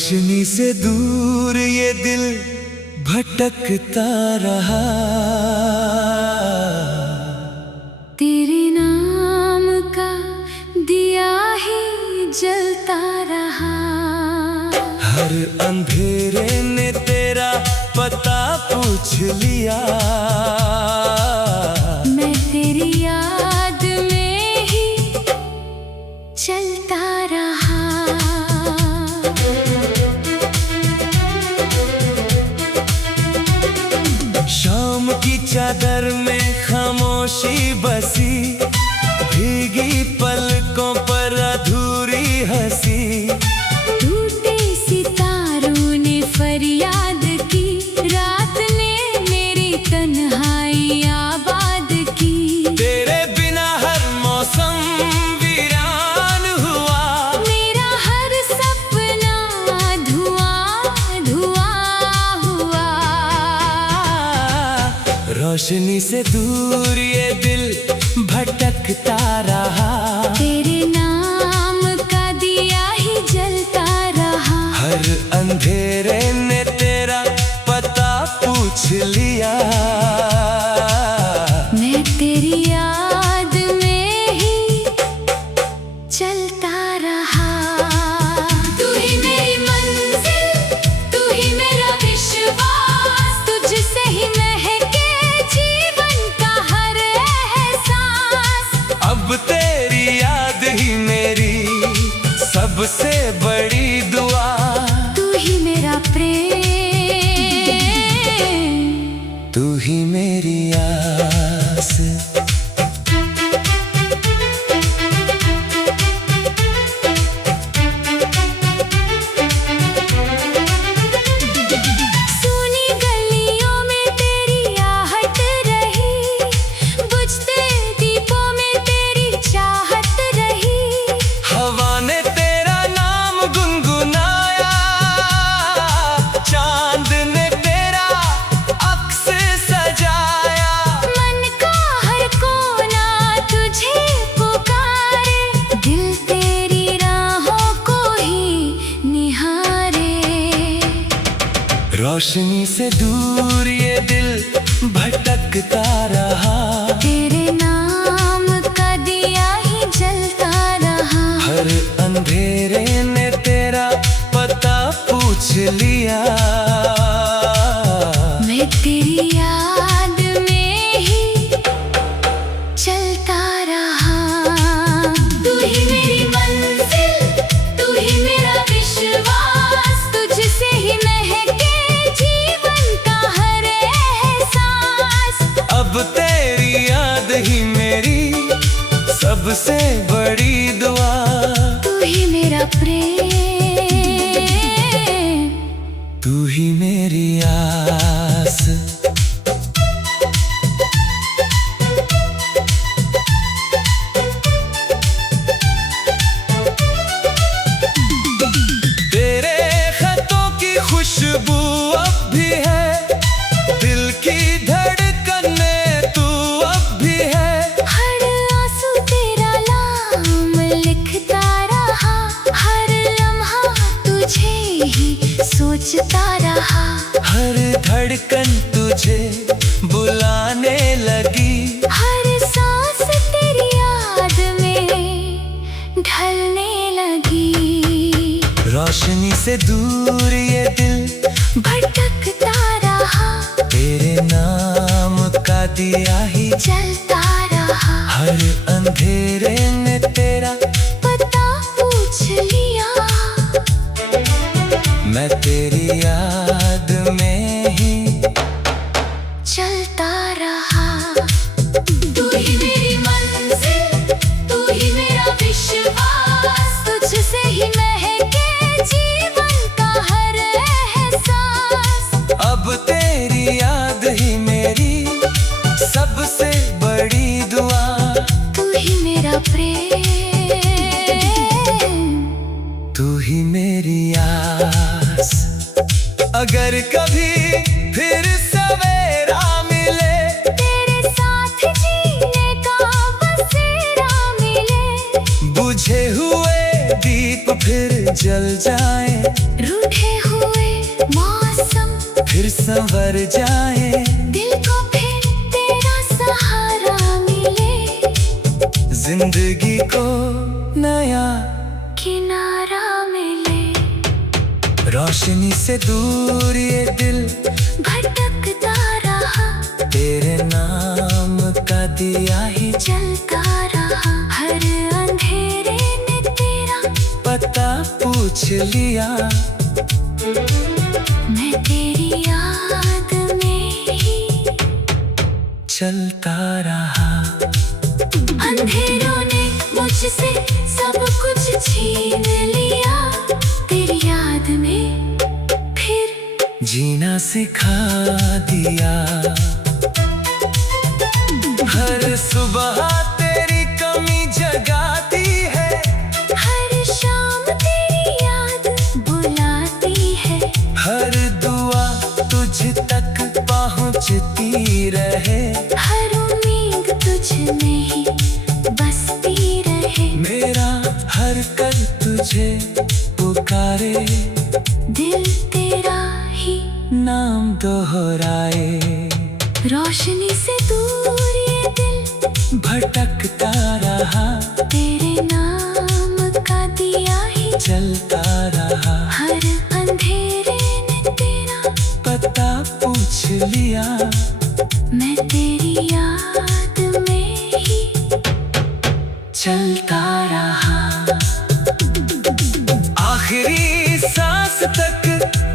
रोशनी से दूर ये दिल भटकता रहा। तेरे नाम का दिया ही जलता रहा। हर अंधेरे ने तेरा पता पूछ लिया। मैं तेरी याद में ही चलता रहा। शाम की चादर में खामोशी बसी, भीगी पलकों पर अधूरी हंसी। टूटे सितारों ने फरियाद की, रात ने मेरी तन्हाई आबाद की। तेरे बिना हर मौसम वीरान हुआ, मेरा हर सपना धुआं धुआं हुआ। रोशनी से दूर ये दिल भटकता रहा। तेरे नाम का दिया ही जलता रहा। हर अंधेरे ने तेरा पता पूछ लिया। मैं तेरी याद में ही चलता रहा। तू ही मेरी मंजिल, तू ही मेरा विश्वास, तुझसे ही महके जीवन का हर एहसास। अब तेरी याद ही मेरी सबसे बड़ी दुआ। तू ही मेरा प्रेम, तू ही मेरी आस। सुनी गलियों में तेरी आहट रही, बुझते दीपों में तेरी चाहत रही। हवा ने तेरा नाम गुनगुनाया, चांद ने तेरा अक्स सजाया। मन का हर कोना तुझे पुकारे, दिल तेरी राहों को ही निहारे। रोशनी से दूर ये दिल भटकता रहा। तेरे नाम का दिया ही जलता रहा। हर अंधेरे ने तेरा पता पूछ लिया। मैं तेरी याद में ही चलता रहा। तू ही मेरी मंजिल, तू ही मेरा विश्वास, तुझसे ही महके जीवन का हर एहसास। अब तेरी याद ही मेरी सबसे बड़ी दुआ। तू ही मेरा प्रेम, तू ही मेरी आस। तेरे खतों की खुशबू अब भी है, दिल की धड़कन में तू अब भी है। हर आंसू तेरा नाम लिखता रहा। हर लम्हा तुझे ही सोचता रहा। हर धड़कन तुझे बुलाने लगी। हर सांस तेरी याद में ढलने लगी। रोशनी से दूर ये दिल भटकता रहा। तेरे नाम का दिया ही चलता रहा। हर अंधेरे ने तेरा पता पूछ लिया। मैं तेरी याद में ही चलता रहा। तू ही मेरी मंजिल, तू ही मेरा विश्वास, तुझसे ही महके जीवन का हर एहसास। अब तेरी याद ही मेरी सबसे बड़ी दुआ। तू ही मेरा प्रेम, तू ही मेरी आस। अगर कभी फिर सवेरा मिले, तेरे साथ जीने का बसेरा मिले। बुझे हुए दीप फिर जल जाए। रूठे मौसम फिर संवर जाए, दिल को फिर तेरा सहारा मिले, जिंदगी को नया किनारा मिले। रोशनी से दूर ये दिल भटकता रहा, तेरे नाम का दिया ही जलता रहा। हर अंधेरे ने तेरा पता पूछ लिया, मैं तेरी याद में ही चलता रहा। अंधेरों ने मुझसे सब कुछ छीन लिया, तेरी याद में फिर जीना सिखा दिया। हर सुबह तेरी कमी जगाती है, हर शाम तेरी याद बुलाती है। हर दुआ तुझ तक पहुंचती रहे, हर उम्मीद तुझ में ही बसती रहे। मेरा हर कर तुझे पुकारे, दिल तेरा ही नाम दोहराए। रोशनी से दूर ये दिल भटकता रहा, तेरे नाम का दिया ही चलता रहा। हर अंधेरे ने तेरा पता पूछ लिया, मैं तेरी याद में ही चलता रहा। आखिरी सांस तक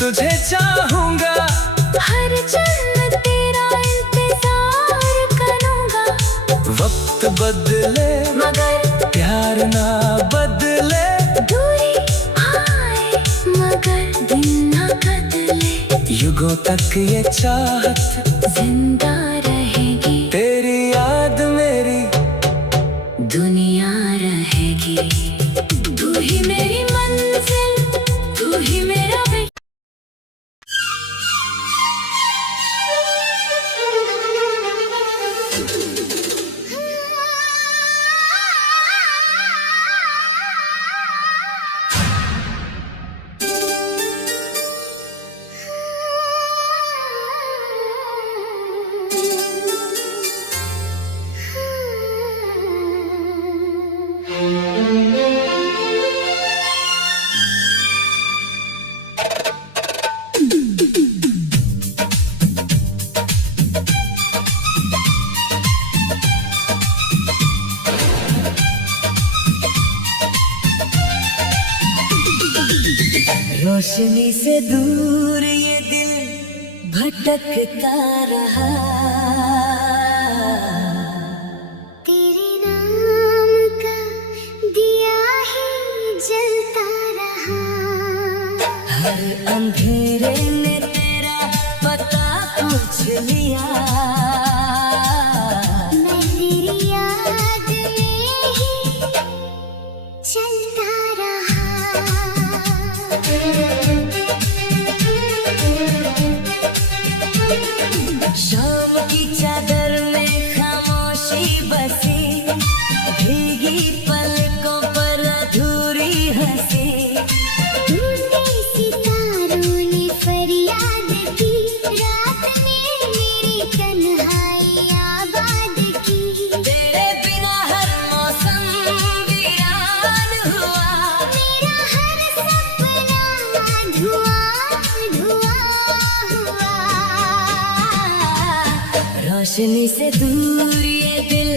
तुझे चाहूंगा, हर क्षण तेरा इंतजार करूंगा। वक्त बदले मगर प्यार ना बदले, दूरी आए मगर दिन न बदले। युगों तक ये चाहत जिंदा रहेगी, तेरी याद मेरी दुनिया रहेगी। तू ही मेरी मंजिल, तू ही मेरा रोशनी से दूर ये दिल भटकता रहा, तेरे नाम का दिया ही जलता रहा। हर अंधेरे ने तेरा पता पूछ लिया, मैं तेरी याद में ही चलता रहा। शाम की चादर में खामोशी बसी, भीगी पलकों पर अधूरी हंसी। टूटे सितारों ने फरियाद की, रात ने मेरी तन्हाई आबाद की। तेरे बिना हर मौसम वीरान हुआ, मेरा हर सपना धुआं धुआं हुआ। रोशनी से दूर ये दिल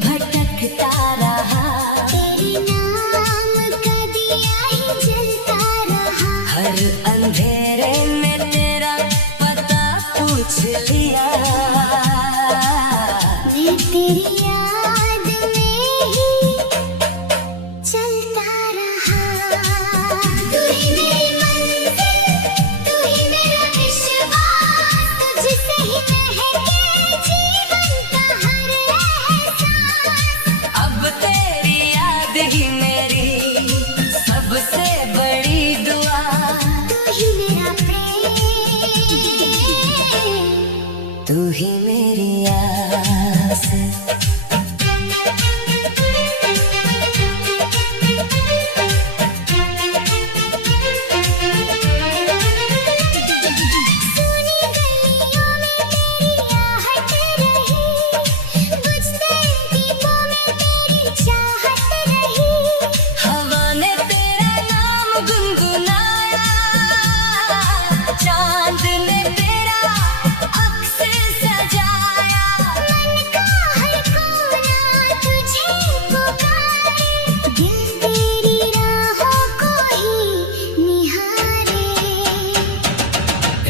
भटकता रहा, तेरे नाम का दिया ही जलता रहा। हर अंधेरे ने तेरा पता पूछ लिया, मैं तेरी याद में ही चलता रहा। तू ही मेरी मंजिल, तू ही मेरा विश्वास, तुझसे ही महके जीवन का हर एहसास। अब तेरी याद ही मेरी सबसे बड़ी दुआ। तू ही मेरा प्रेम, तू ही मेरी आस।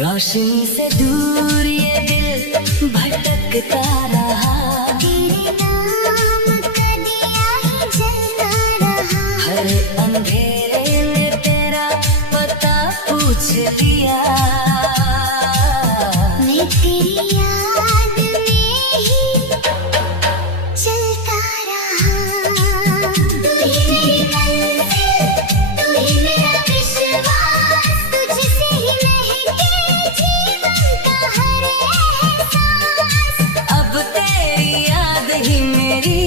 रोशनी से दूर ये दिल भटकता रहा, तेरे नाम का दिया ही जलता रहा। हर अंधेरे में तेरा पता पूछ लिया। मैं तेरी याद में ही चलता रहा। तू ही मेरी मंजिल, तू ही मेरा विश्वास, तुझसे ही महके जीवन का हर एहसास। अब तेरी याद ही मेरी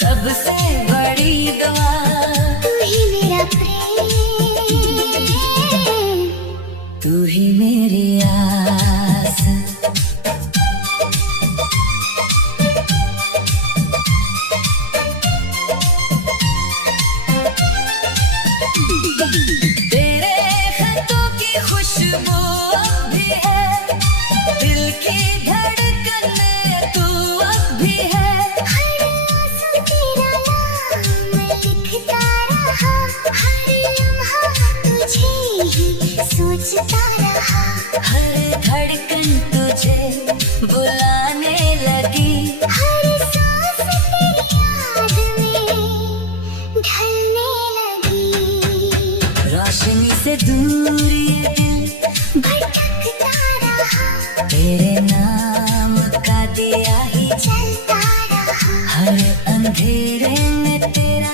सबसे बड़ी दुआ। तू ही मेरा प्रेम, तू ही मेरी आस। तेरे खतों की खुशबू अब भी है, दिल की धड़कन में तू अब भी है। हर आंसू तेरा नाम लिखता रहा, हर लम्हा तुझे ही सोचता रहा। हर धड़कन तुझे बुलाने लगी, हर सांस तेरी याद में ढलने लगी। रोशनी से दूर ये दिल भटकता रहा, तेरे नाम का दिया ही चलता रहा। हर अंधेरे में तेरा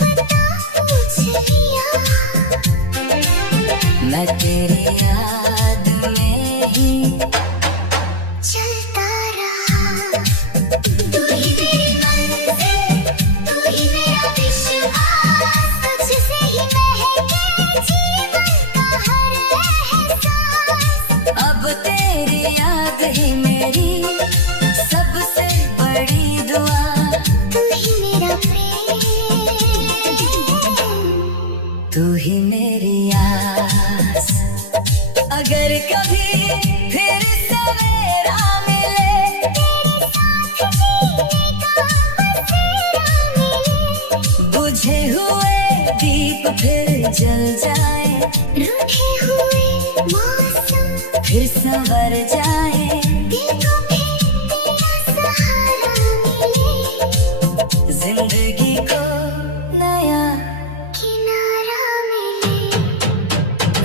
पता पूछ लिया, मैं तेरी याद में ही चलता रहा। तू ही मेरी मंजिल, तू ही मेरा विश्वास, तुझसे ही महके जीवन का हर एहसास। अब तेरी याद ही मेरी सबसे बड़ी दुआ। तू ही मेरा प्रेम, तू ही मेरी आस। अगर कभी फिर सवेरा मिले, जीने का बसेरा मिले। बुझे हुए दीप फिर जल जाए, रूठे हुए मौसम फिर संवर जाए। दिल को फिर तेरा सहारा मिले। जिंदगी को नया किनारा मिले।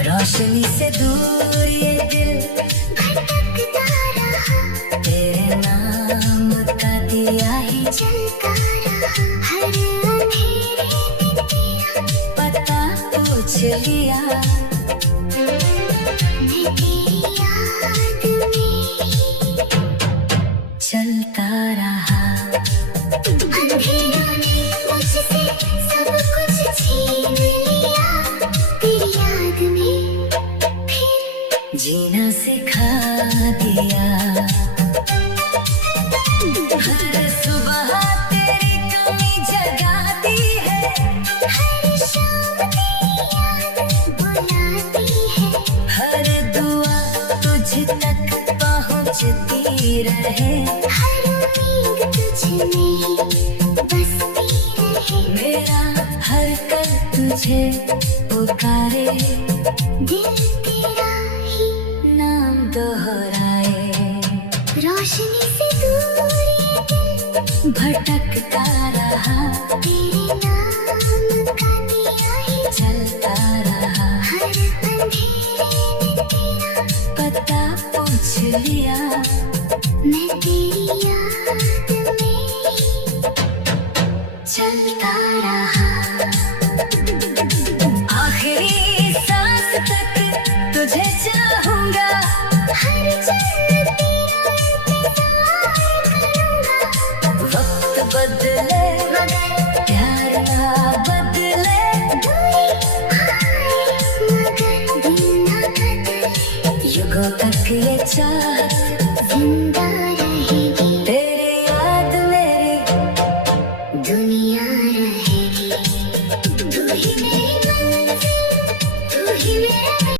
रोशनी से दूर ये दिल भटकता रहा, तेरे नाम का दिया ही चलता रहा। हर अंधेरे में तेरा पता पूछ लिया। मैं तेरी याद में ही चलता रहा। अंधेरों ने मुझसे सब कुछ छीन लिया, तेरी याद में फिर जीना सिखा दिया। हर सुबह तेरी कमी जगाती है, हर शाम तेरी याद बुलाती है। हर दुआ तुझ तक पहुंचती रहे। हर उम्मीद तुझ में ही बसती रहे। मेरा हर कल तुझे पुकारे, दिल तेरा ही नाम दोहराए। रोशनी से दूर ये दिल भटकता रहा, तेरे नाम का दिया ही चलता रहा। हर अंधेरे में तेरा पता पूछ लिया। मैं तेरी याद में ही चलता रहा। आखिरी सांस तक तुझे चाहूंगा, हर जन्म तेरा इंतजार करूंगा। वक्त बदले मगर प्यार ना बदले। दूरी आए मगर दिल ना बदले। युगों तक ये चाहत जिंदा रहेगी, तेरी याद मेरी दुनिया रहेगी। तू ही मेरी मंजिल, तू ही मेरा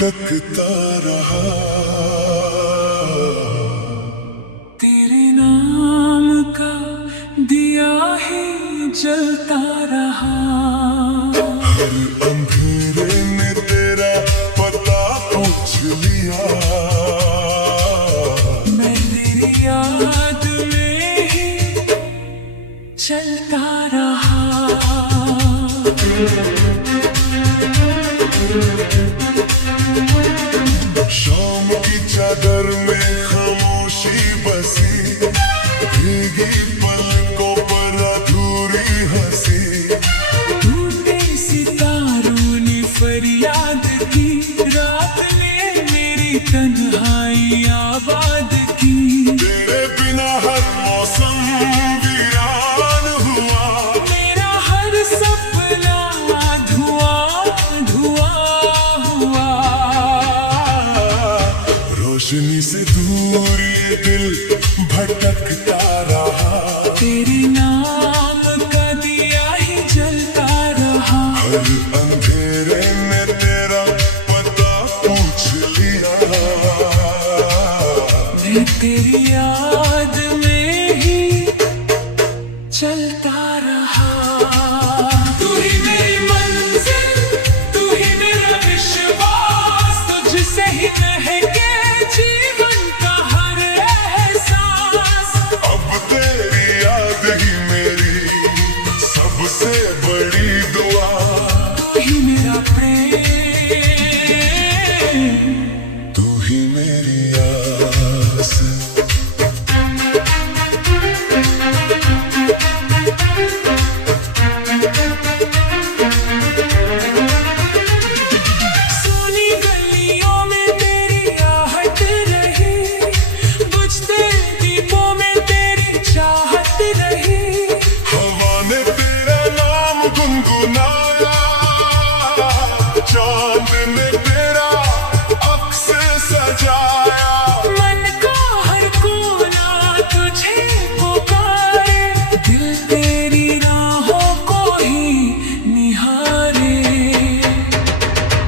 भटकता रहा। तेरे नाम का दिया ही जलता रहा। हर अंधेरे में तेरा पता पूछ लिया। मैं तेरी याद में ही चलता रहा। शाम की चादर में खामोशी बसी, भीगी पलकों पर अधूरी हंसी। टूटे सितारों ने फरियाद की, रात ने मेरी तन्हाई आबाद की। तेरे बिना हर मौसम वीरान हुआ, मेरा हर सपना धुआं धुआं हुआ। रोशनी से दूर ये दिल भटकता रहा। तेरे नाम का दिया ही जलता रहा। हर अंधेरे में तेरा पता पूछ लिया। मैं तेरी याद में ही चलता रहा। तू ही मेरी मंजिल, तू ही मेरा विश्वास, तुझसे ही महके जीवन का हर एहसास। अब तेरी याद ही मेरी सबसे बड़ी दुआ। तू ही मेरा प्रेम, तू ही मेरी आस। सोनी गलियों में तेरी आहट रही, बुझते दीपों में तेरी चाहत रही। हवा ने तेरा नाम गुनगुनाया, चांद ने तेरा अक्स सजाया। मन का हर कोना तुझे पुकारे, दिल तेरी राहों को ही निहारे।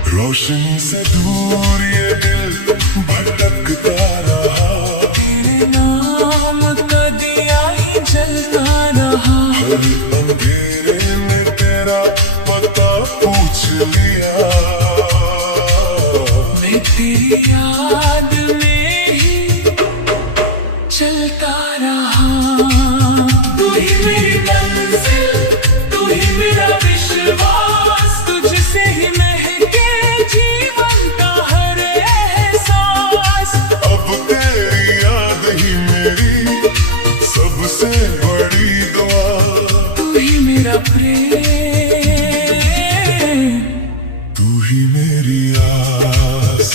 रोशनी से दूर ये दिल भटकता रहा। तेरे नाम का दिया ही जलता रहा। हर अंधेरे में तेरा पता पूछ लिया। मैं तेरी याद में ही चलता रहा। तू ही मेरी मंजिल, तू ही मेरा विश्वास, तुझसे ही महके जीवन का हर एहसास। अब तेरी याद ही मेरी सबसे बड़ी दुआ। तू ही मेरा प्रेम, तू ही मेरी आस।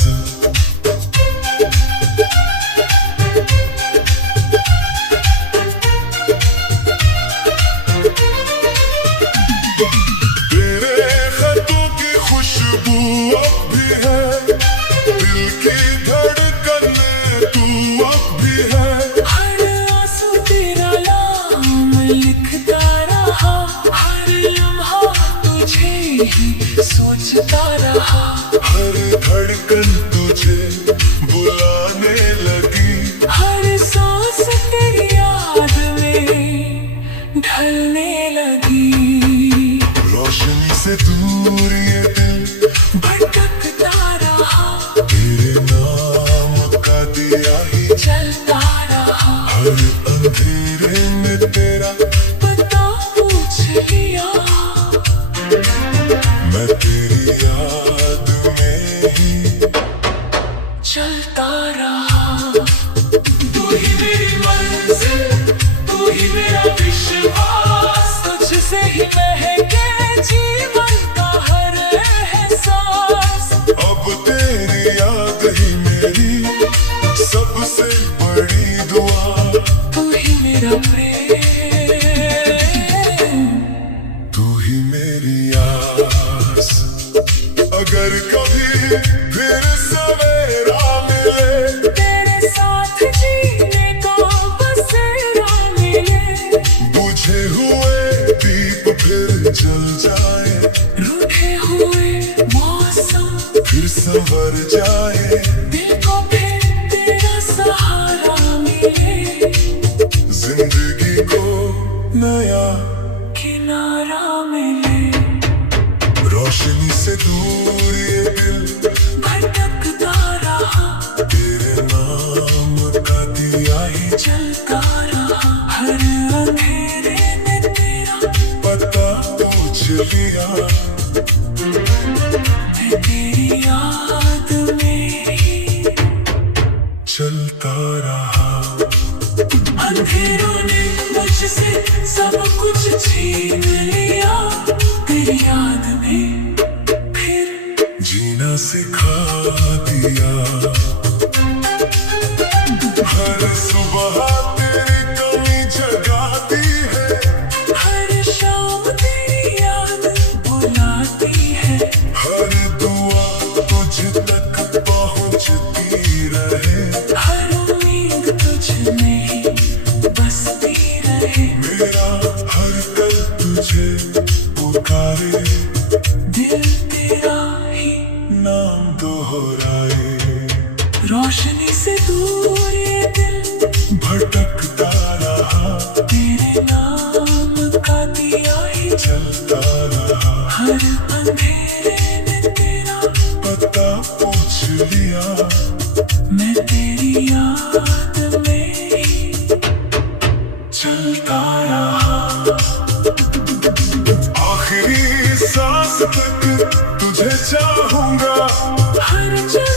तेरे खतों की खुशबू अब भी है, दिल की धड़कन में तू अब भी है। हर आंसू तेरा नाम लिखता रहा। हर लम्हा तुझे ही सोचता रहा। हर धड़कन तुझे बुलाने लगी। हर सांस तेरी याद में ढलने लगी। रोशनी से दूर ये दिल भटकता रहा। तेरे नाम का दिया ही। चलता रहा। हर अंधेरे में तेरा पता पूछ लिया। मैं तेरी याद में ही चलता रहा। तू ही मेरी मंजिल, तू ही मेरा विश्वास, तुझसे ही महके जीवन का हर एहसास। अब तेरी याद ही मेरी सबसे बड़ी दुआ। तू ही मेरा प्रेम, तू ही मेरी आस। अगर कभी फिर सवेरा मिले, तेरे साथ जीने का बसेरा मिले। बुझे हुए दीप फिर जल जाए, रूठे हुए मौसम फिर संवर जाए, दिल को फिर तेरा सहारा मिले, जिंदगी को नया किनारा मिले। रोशनी से दूर ये दिल भटकता रहा, तेरे नाम का दिया ही चलता रहा, हर अंधेरे में तेरा पता पूछ लिया। मैं तेरी याद में ही चलता रहा, अंधेरों ने मुझसे सब कुछ छीन लिया, तेरी याद ने फिर जीना सिखा दिया। हर सुबह तेरी कमी जगाती है, हर शाम तेरी याद बुलाती है, हर दुआ तुझ तक पहुंचती रहे, हर उम्मीद तुझ में ही बसती रहे। मेरा हर कल तुझे पुकारे, दिल तेरा ही नाम दोहराए। रोशनी से दूर ये दिल भटकता रहा, तेरे नाम का दिया ही चलता रहा, हर अंधेरे में तेरा पता पूछ लिया। मैं तेरी याद में ही चलता रहा। आखिरी सांस तक तुझे चाहूंगा, हर जगह